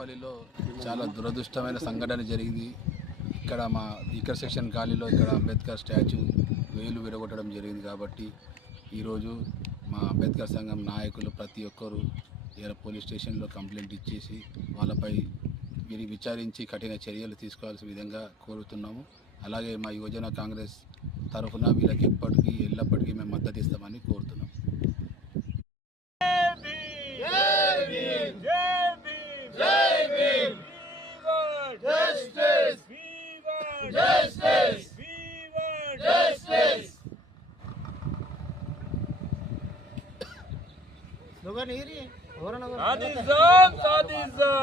పల్లిలో చాలా దురదృష్టమైన సంఘటన జరిగింది. ఇక్కడ మా ఈకర్ సెక్షన్ కాలనీలో ఇక్కడ అంబేద్కర్ స్టాచ్యూ వేలు విరగొట్టడం జరిగింది. కాబట్టి ఈరోజు మా అంబేద్కర్ సంఘం నాయకులు ప్రతి ఒక్కరూ ఇలా పోలీస్ స్టేషన్లో కంప్లైంట్ ఇచ్చేసి వాళ్ళపై వీరి విచారించి కఠిన చర్యలు తీసుకోవాల్సిన విధంగా కోరుతున్నాము. అలాగే మా యువజన కాంగ్రెస్ తరఫున వీళ్ళకి ఎల్లప్పటికీ మేము మద్దతు ఇస్తామని కోరుతున్నాం. सादिज़म